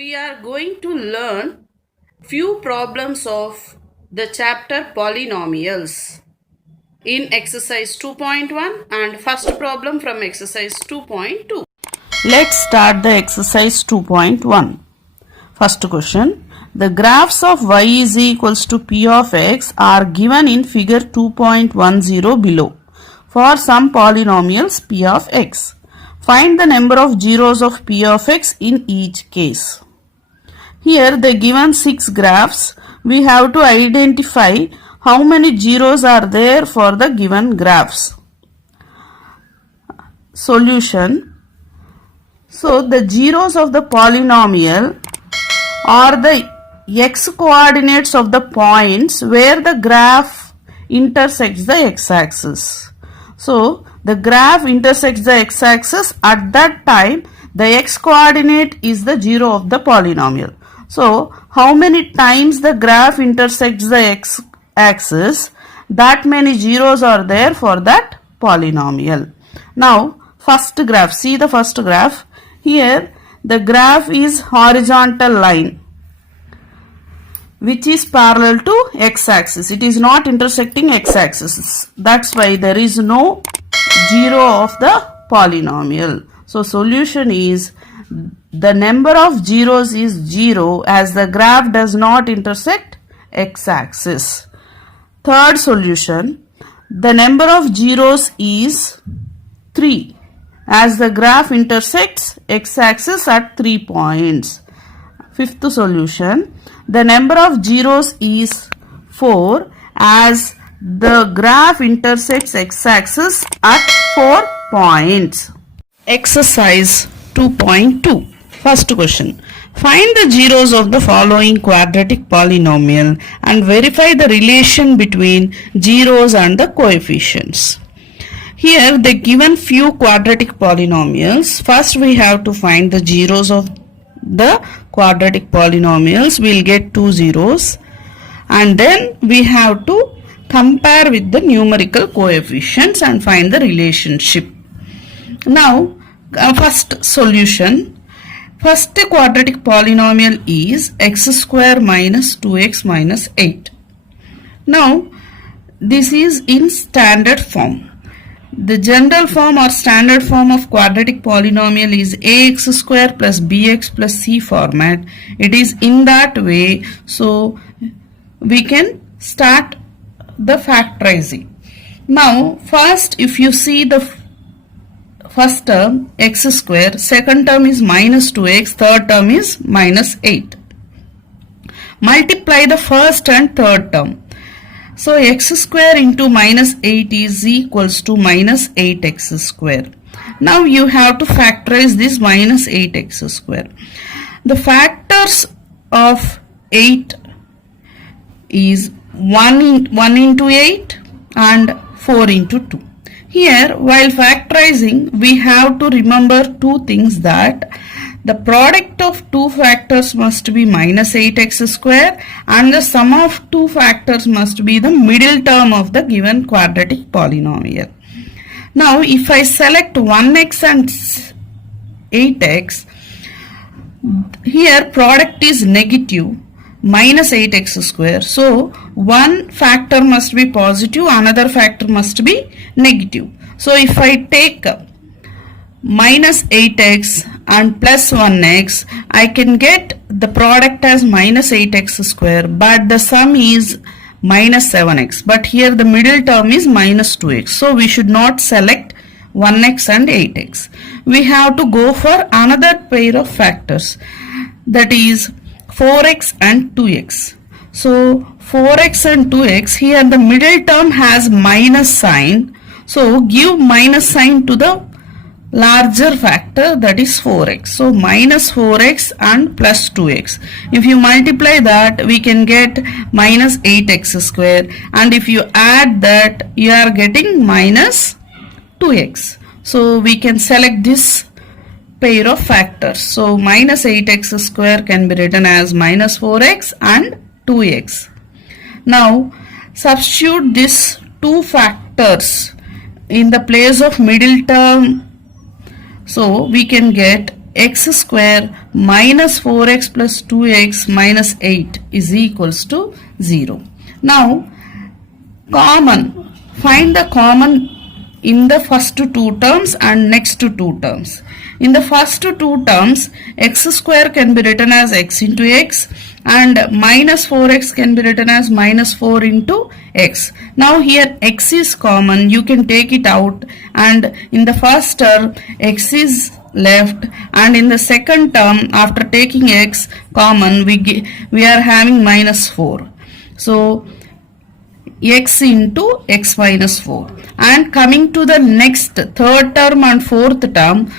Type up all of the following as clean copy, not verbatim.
We are going to learn few problems of the chapter polynomials in exercise 2.1 and first problem from exercise 2.2. Let's start the exercise 2.1. First question. The graphs of y is equals to p of x are given in figure 2.10 below for some polynomials p of x. Find the number of zeros of p of x in each case. Here they given 6 graphs. We have to identify how many zeros are there for the given graphs. Solution. So the zeros of the polynomial are the x coordinates of the points where the graph intersects the x-axis. So the graph intersects the x-axis at that time the x coordinate is the 0 of the polynomial. So how many times the graph intersects the x-axis, that many zeros are there for that polynomial. Now first graph, see the first graph. Here the graph is horizontal line which is parallel to x-axis. It is not intersecting x-axis. That's why there is no zero of the polynomial. So solution is the number of zeros is 0 as the graph does not intersect x-axis. Third solution, the number of zeros is 3 as the graph intersects x-axis at 3 points. Fifth solution, the number of zeros is 4 as the graph intersects x-axis at 4 points. Exercise 2.2. First question. Find the zeros of the following quadratic polynomial and verify the relation between zeros and the coefficients. Here they given few quadratic polynomials. First we have to find the zeros of the quadratic polynomials. We'll get 2 zeros and then we have to compare with the numerical coefficients and find the relationship. Now first solution. First quadratic polynomial is x square minus 2x minus 8. Now this is in standard form. The general form or standard form of quadratic polynomial is ax square plus bx plus c format. It is in that way, so we can start the factorizing. Now first if you see the first term x square, second term is minus 2x, third term is minus 8. Multiply the first and third term. So x square into minus 8 is equals to minus 8x square. Now you have to factorize this minus 8x square. The factors of 8 is 1 into 8 and 4 into 2. Here while factorizing we have to remember two things, that the product of two factors must be minus 8x square and the sum of two factors must be the middle term of the given quadratic polynomial. Now if I select 1x and 8x, here product is negative minus 8x square. So one factor must be positive, another factor must be negative. So if I take minus 8x and plus 1x, I can get the product as minus 8x square, but the sum is minus 7x. But here the middle term is minus 2x. So we should not select 1x and 8x. We have to go for another pair of factors, that is 4x and 2x. So 4x and 2x, here the middle term has minus sign. So give minus sign to the larger factor, that is 4x. So minus 4x and plus 2x. If you multiply that, we can get minus 8x square, and if you add that, you are getting minus 2x. So we can select this pair of factors. So minus 8x square can be written as minus 4x and 2x. Now substitute these two factors in the place of middle term. So we can get x square minus 4x plus 2x minus 8 is equals to 0. Now common, find the common in the first two terms and next two terms. In the first two terms, x square can be written as x into x and minus 4x can be written as minus 4 into x. Now here x is common, you can take it out, and in the first term x is left, and in the second term after taking x common we are having minus 4. So x into x minus 4. And coming to the next third term and fourth term,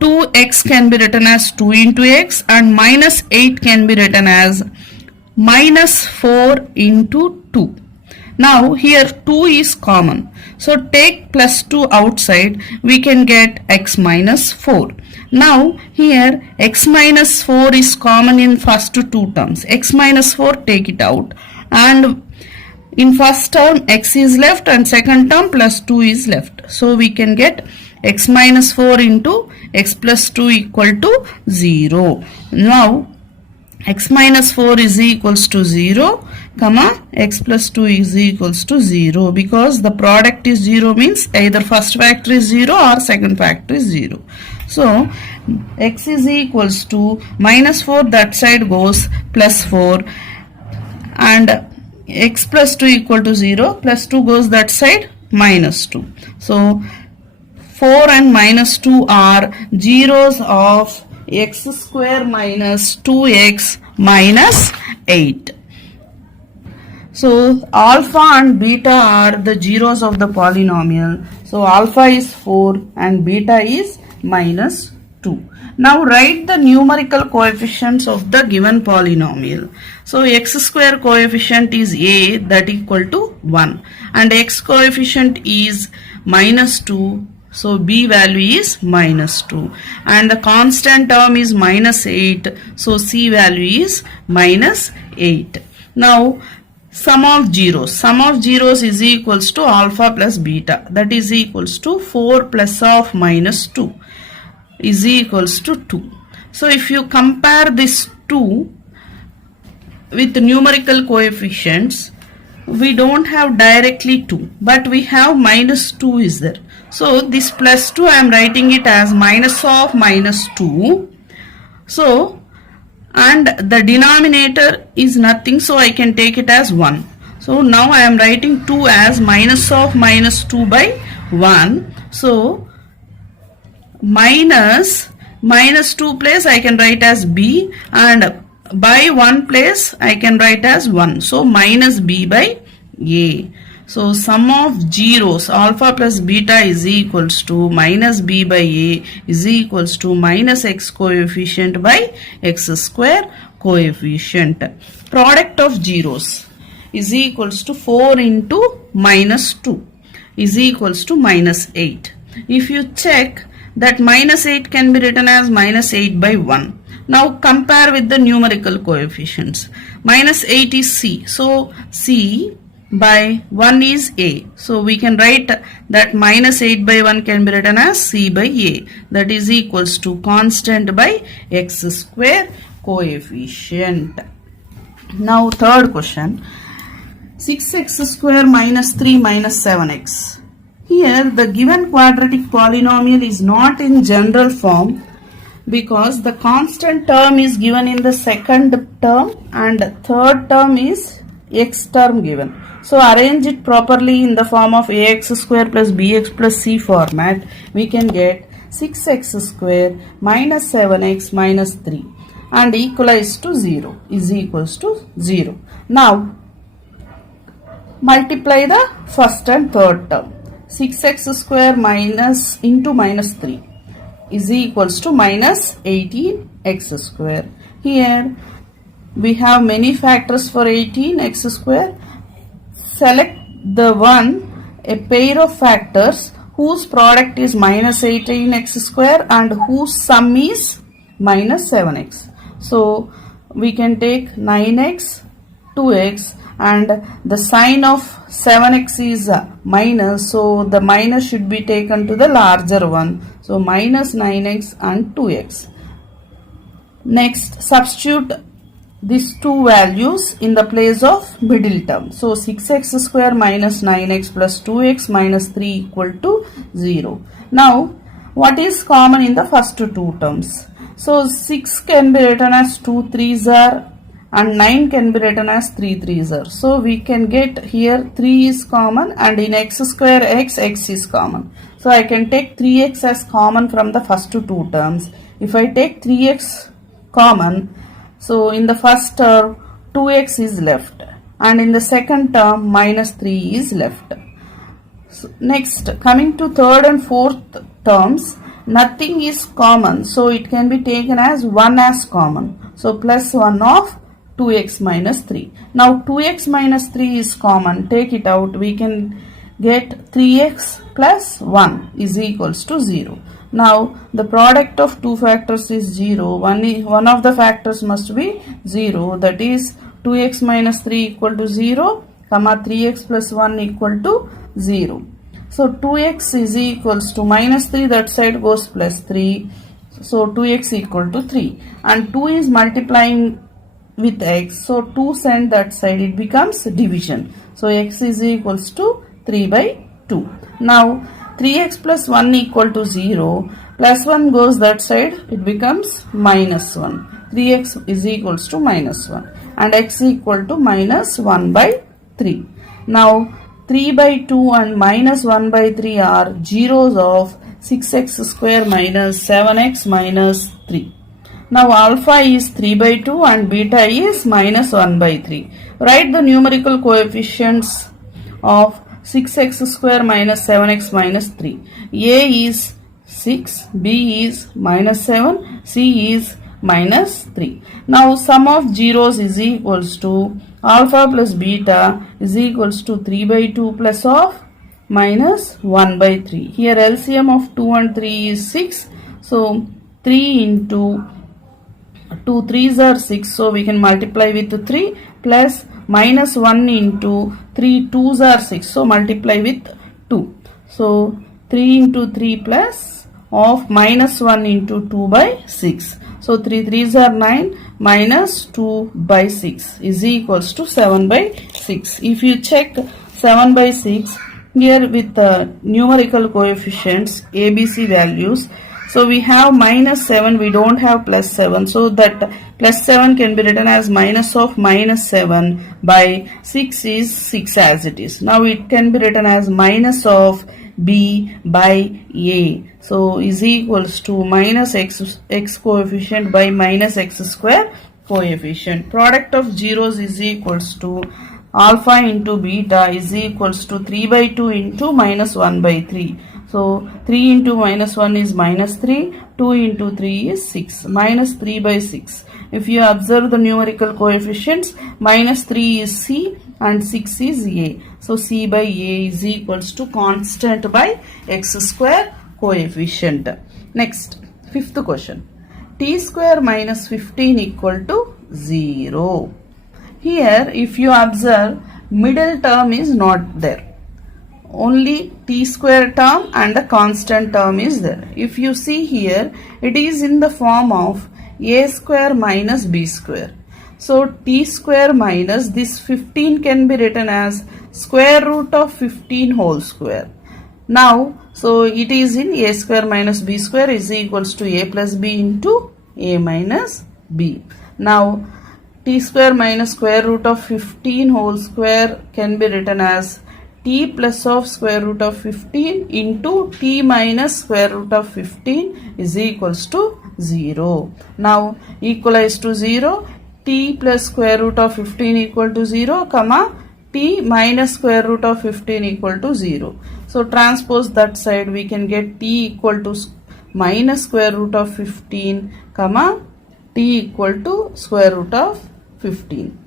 2x can be written as 2 into x and minus 8 can be written as minus 4 into 2. Now here 2 is common, so take plus 2 outside, we can get x minus 4. Now here x minus 4 is common in first two terms, x minus 4 take it out, and in first term x is left and second term plus 2 is left. So we can get x minus 4 into x plus 2 equal to 0. Now x minus 4 is equals to 0, comma x plus 2 is equals to 0, because the product is 0 means either first factor is 0 or second factor is 0. So x is equals to minus 4, that side goes plus 4, and x plus 2 equal to 0, plus 2 goes that side, minus 2. So 4 and minus 2 are zeros of x square minus 2x minus 8. So alpha and beta are the zeros of the polynomial. So alpha is 4 and beta is minus 2. Now write the numerical coefficients of the given polynomial. So x square coefficient is a, that equal to 1, and x coefficient is minus 2, so b value is minus 2, and the constant term is minus 8, so c value is minus 8. Now sum of zeros is equals to alpha plus beta, that is equals to 4 plus of minus 2 is equals to 2. So if you compare this 2 with numerical coefficients, we don't have directly 2, but we have minus 2 is there. So this plus 2 I am writing it as minus of minus 2. So, and the denominator is nothing, so I can take it as 1. So now I am writing 2 as minus of minus 2 by 1. So minus 2 place I can write as b, and by 1 place I can write as 1. So minus b by a. So sum of zeros alpha plus beta is equals to minus b by a is equals to minus x coefficient by x square coefficient. Product of zeros is equals to 4 into minus 2 is equals to minus 8. If you check that minus 8 can be written as minus 8 by 1. Now compare with the numerical coefficients. Minus 8 is c, so c by 1 is a. So we can write that minus 8 by 1 can be written as c by a, that is equals to constant by x square coefficient. Now third question, 6x square minus 3 minus 7x. Here the given quadratic polynomial is not in general form, because the constant term is given in the second term and third term is x term given. So arrange it properly in the form of ax square plus bx plus c format. We can get 6x square minus 7x minus 3 and equalize to 0 is equals to 0. Now multiply the first and third term. 6x square minus into minus 3 is equals to minus 18x square. Here we have many factors for 18x square. Select the one, a pair of factors whose product is minus 18x square and whose sum is minus 7x. So we can take 9x, 2x, and the sign of 7x is minus, so the minus should be taken to the larger one. So minus 9x and 2x. Next, substitute these two values in the place of middle term. So 6x square minus 9x plus 2x minus 3 equal to 0. Now, what is common in the first two terms? So 6 can be written as 2 3s are and 9 can be written as 3 3s are. So we can get here 3 is common, and in x square x is common. So I can take 3x as common from the first two terms. If I take 3x common, so in the first term 2x is left, and in the second term minus 3 is left. So next, coming to third and fourth terms, nothing is common, so it can be taken as 1 as common. So plus 1 of 2x minus 3. Now 2x minus 3 is common, take it out, we can get 3x plus 1 is equals to 0. Now the product of two factors is 0. One of the factors must be 0, that is 2x minus 3 equal to 0, comma 3x plus 1 equal to 0. So 2x is equals to minus 3, that side goes plus 3. So 2x equal to 3. And 2 is multiplying with x. So 2 send that side, it becomes division. So x is equals to 3 by 2. Now 3x plus 1 equal to 0. Plus 1 goes that side, it becomes minus 1. 3x is equals to minus 1. And x equal to minus 1 by 3. Now 3 by 2 and minus 1 by 3 are zeros of 6x square minus 7x minus 3. Now alpha is 3 by 2 and beta is minus 1 by 3. Write the numerical coefficients of 6x square minus 7x minus 3. A is 6, B is minus 7, C is minus 3. Now sum of zeros is equals to alpha plus beta is equals to 3 by 2 plus of minus 1 by 3. Here LCM of 2 and 3 is 6. So 3 into 2 3s are 6. So we can multiply with 3 plus minus 1 into 3 2s are 6. So multiply with 2. So 3 into 3 plus of minus 1 into 2 by 6. So 3 3s are 9 minus 2 by 6 is equals to 7 by 6. If you check 7 by 6 here with the numerical coefficients ABC values, so we have minus 7, we don't have plus 7, so that plus 7 can be written as minus of minus 7 by 6 is 6 as it is. Now it can be written as minus of B by A. So is equals to minus x coefficient by minus x square coefficient. Product of zeros is equals to alpha into beta is equals to 3 by 2 into minus 1 by 3. So 3 into minus 1 is minus 3, 2 into 3 is 6, minus 3 by 6. If you observe the numerical coefficients, minus 3 is C and 6 is A. So C by A is equals to constant by x square coefficient. Next, fifth question. T square minus 15 equal to 0. Here, if you observe, middle term is not there. Only t square term and the constant term is there. If you see here, it is in the form of a square minus b square. So t square minus this 15 can be written as square root of 15 whole square. Now, so it is in a square minus b square is equals to a plus b into a minus b. Now, t square minus square root of 15 whole square can be written as t plus of square root of 15 into t minus square root of 15 is equals to 0. Now equalize to 0, t plus square root of 15 equal to 0, comma t minus square root of 15 equal to 0. So transpose that side, we can get t equal to minus square root of 15, comma t equal to square root of 15.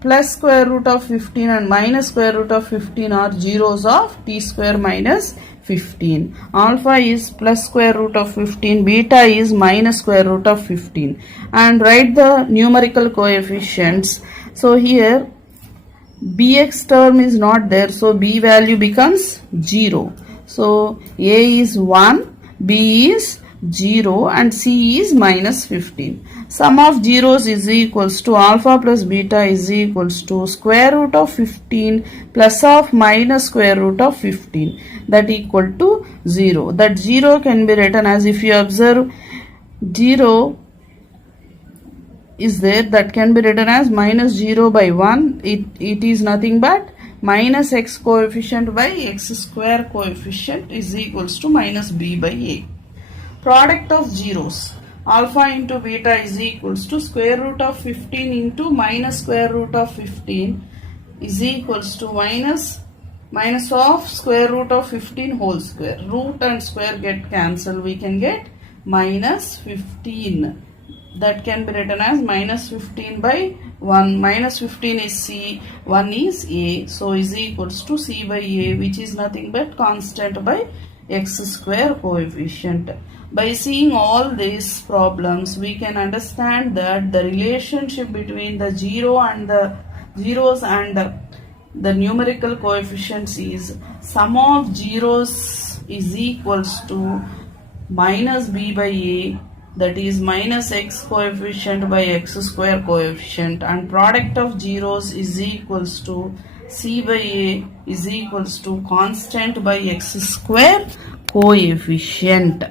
Plus square root of 15 and minus square root of 15 are zeros of t square minus 15. Alpha is plus square root of 15, beta is minus square root of 15. And write the numerical coefficients. So here bx term is not there, so b value becomes 0. So a is 1, b is 0 and C is minus 15. Sum of zeros is equals to alpha plus beta is equals to square root of 15 plus of minus square root of 15, that equal to 0. That 0 can be written as, if you observe, 0 is there, that can be written as minus 0 by 1. It is nothing but minus x coefficient by x square coefficient is equals to minus b by a. Product of zeros, alpha into beta is equals to square root of 15 into minus square root of 15 is equals to minus of square root of 15 whole square. Root and square get cancelled. We can get minus 15. That can be written as minus 15 by 1. Minus 15 is C, 1 is A. So is equals to C by A, which is nothing but constant by x square coefficient. By seeing all these problems, we can understand that the relationship between the zeros and the numerical coefficients is sum of zeros is equals to minus b by a, that is minus x coefficient by x square coefficient, and product of zeros is equals to c by a is equals to constant by x square coefficient.